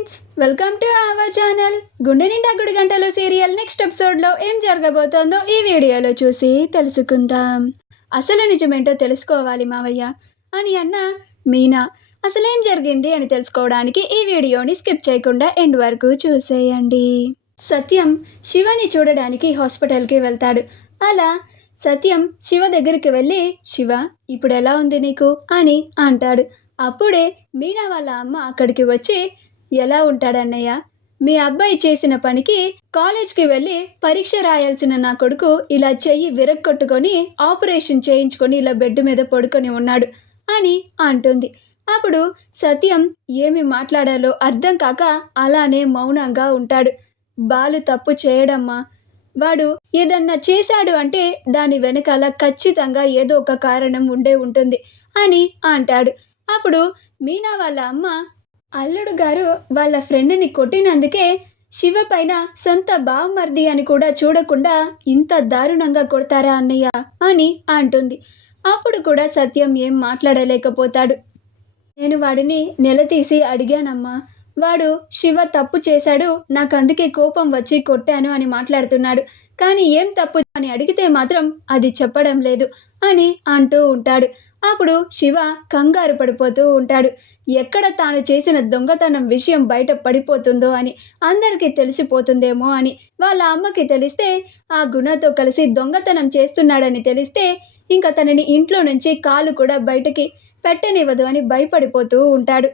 Friends, welcome to our channel. గుండె నిండా గుడి గంటలు సీరియల్ నెక్స్ట్ ఎపిసోడ్లో ఏం జరగబోతోందో ఈ వీడియోలో చూసి తెలుసుకుందాం. అసలు నిజమేంటో తెలుసుకోవాలి మావయ్య అని అన్న మీనా అసలేం జరిగింది అని తెలుసుకోవడానికి ఈ వీడియోని స్కిప్ చేయకుండా ఎండ్ వరకు చూసేయండి. సత్యం శివని చూడడానికి హాస్పిటల్కి వెళ్తాడు. అలా సత్యం శివ దగ్గరికి వెళ్ళి, శివ ఇప్పుడు ఎలా ఉంది నీకు అని అంటాడు. అప్పుడే మీనా వాళ్ళ అమ్మ అక్కడికి వచ్చి, ఎలా ఉంటాడన్నయ్య, మీ అబ్బాయి చేసిన పనికి కాలేజ్కి వెళ్ళి పరీక్ష రాయాల్సిన నా కొడుకు ఇలా చెయ్యి విరక్కొట్టుకొని ఆపరేషన్ చేయించుకొని ఇలా బెడ్ మీద పడుకొని ఉన్నాడు అని అంటుంది. అప్పుడు సత్యం ఏమి మాట్లాడాలో అర్థం కాక అలానే మౌనంగా ఉంటాడు. బాలు తప్పు చేయడమ్మా, వాడు ఏదన్నా చేశాడు అంటే దాని వెనకాల ఖచ్చితంగా ఏదో ఒక కారణం ఉండే ఉంటుంది అని అంటాడు. అప్పుడు మీనా వాళ్ళ అమ్మ, అల్లుడు గారు వాళ్ళ ఫ్రెండ్ని కొట్టినందుకే శివ పైన సొంత బావమర్ది అని కూడా చూడకుండా ఇంత దారుణంగా కొడతారా అన్నయ్య అని అంటుంది. అప్పుడు కూడా సత్యం ఏం మాట్లాడలేకపోతాడు. నేను వాడిని నిలదీసి అడిగానమ్మా, వాడు శివ తప్పు చేశాడు, నాకు అందుకే కోపం వచ్చి కొట్టాను అని మాట్లాడుతున్నాడు. కానీ ఏం తప్పు అని అడిగితే మాత్రం అది చెప్పడం లేదు అని అంటూ ఉంటాడు. అప్పుడు శివ కంగారు పడిపోతూ ఉంటాడు. ఎక్కడ తాను చేసిన దొంగతనం విషయం బయట పడిపోతుందో అని, అందరికీ తెలిసిపోతుందేమో అని. వాళ్ళ అమ్మకి తెలిస్తే ఆ గుణతో కలిసి దొంగతనం చేస్తున్నాడని తెలిస్తే ఇంకా తనని ఇంట్లో నుంచి కాలు కూడా బయటకి పెట్టనివ్వదు అని భయపడిపోతూ ఉంటాడు.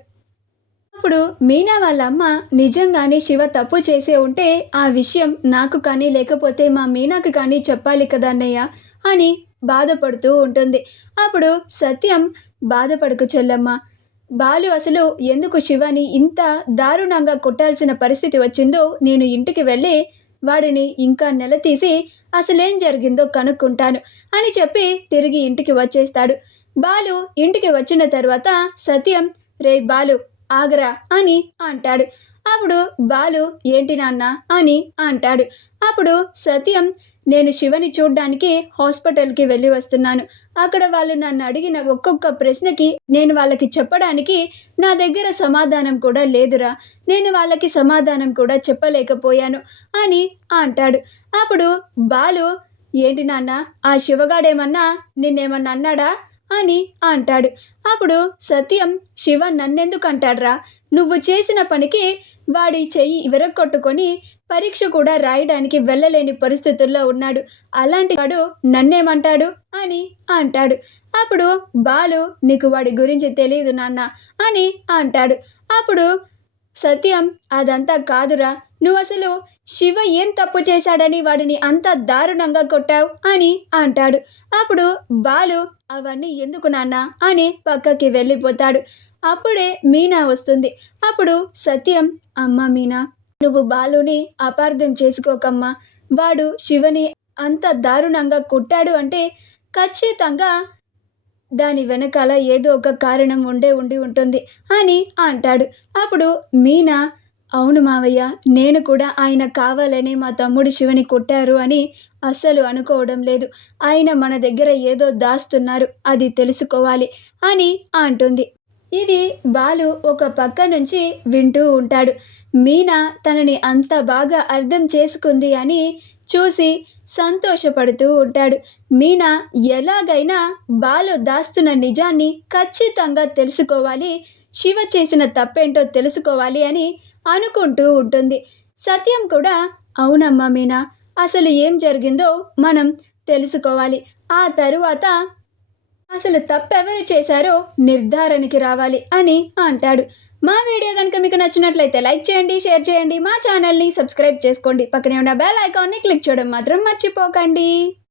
అప్పుడు మీనా వాళ్ళ అమ్మ, నిజంగానే శివ తప్పు చేసే ఉంటే ఆ విషయం నాకు కానీ లేకపోతే మా మీనాకి కానీ చెప్పాలి కదా అన్నయ్య అని బాధపడుతూ ఉంటుంది. అప్పుడు సత్యం, బాధపడకు చెల్లమ్మ, బాలు అసలు ఎందుకు శివని ఇంత దారుణంగా కొట్టాల్సిన పరిస్థితి వచ్చిందో నేను ఇంటికి వెళ్ళి వాడిని ఇంకా నిలదీసి అసలేం జరిగిందో కనుక్కుంటాను అని చెప్పి తిరిగి ఇంటికి వచ్చేస్తాడు. బాలు ఇంటికి వచ్చిన తర్వాత సత్యం, రే బాలు ఆగరా అని అంటాడు. అప్పుడు బాలు, ఏంటి నాన్న అని అంటాడు. అప్పుడు సత్యం, నేను శివని చూడ్డానికి హాస్పిటల్కి వెళ్ళి వస్తున్నాను. అక్కడ వాళ్ళు నన్ను అడిగిన ఒక్కొక్క ప్రశ్నకి నేను వాళ్ళకి చెప్పడానికి నా దగ్గర సమాధానం కూడా లేదురా, నేను వాళ్ళకి సమాధానం కూడా చెప్పలేకపోయాను అని అంటాడు. అప్పుడు బాలు, ఏంటి నాన్న, ఆ శివగాడేమన్నా నిన్నేమన్నా అన్నాడా అని అంటాడు. అప్పుడు సత్యం, శివ నన్నెందుకు అంటాడ్రా, నువ్వు చేసిన పనికి వాడి చెయ్యి విరక్కొట్టుకొని పరీక్ష కూడా రాయడానికి వెళ్ళలేని పరిస్థితుల్లో ఉన్నాడు, అలాంటి వాడు నన్నేమంటాడు అని అంటాడు. అప్పుడు బాలు, నీకు వాడి గురించి తెలియదు నాన్న అని అంటాడు. అప్పుడు సత్యం, అదంతా కాదురా, నువ్వు అసలు శివ ఏం తప్పు చేశాడని వాడిని అంత దారుణంగా కొట్టావు అని అంటాడు. అప్పుడు బాలు, అవన్నీ ఎందుకు నాన్న అని పక్కకి వెళ్ళిపోతాడు. అప్పుడే మీనా వస్తుంది. అప్పుడు సత్యం, అమ్మ మీనా, నువ్వు బాలుని అపార్థం చేసుకోకమ్మా, వాడు శివని అంత దారుణంగా కొట్టాడు అంటే ఖచ్చితంగా దాని వెనకాల ఏదో ఒక కారణం ఉండి ఉంటుంది అని అంటాడు. అప్పుడు మీనా, అవును మావయ్య, నేను కూడా ఆయన కావాలని మా తమ్ముడు శివని కొట్టారు అని అస్సలు అనుకోవడం లేదు. ఆయన మన దగ్గర ఏదో దాస్తున్నారు, అది తెలుసుకోవాలి అని అంటుంది. ఇది బాలు ఒక పక్క నుంచి వింటూ ఉంటాడు. మీనా తనని అంత బాగా అర్థం చేసుకుంది అని చూసి సంతోషపడుతూ ఉంటాడు. మీనా ఎలాగైనా బాలు దాస్తున్న నిజాన్ని ఖచ్చితంగా తెలుసుకోవాలి, శివ చేసిన తప్పేంటో తెలుసుకోవాలి అని అనుకుంటూ ఉంటుంది. సత్యం కూడా, అవునమ్మా మీనా, అసలు ఏం జరిగిందో మనం తెలుసుకోవాలి, ఆ తరువాత అసలు తప్పెవరు చేశారో నిర్ధారణకి రావాలి అని అంటాడు. మా వీడియో కనుక మీకు నచ్చినట్లయితే లైక్ చేయండి, షేర్ చేయండి, మా ఛానల్ని సబ్స్క్రైబ్ చేసుకోండి, పక్కనే ఉన్న బెల్ ఐకాన్ని క్లిక్ చేయడం మాత్రం మర్చిపోకండి.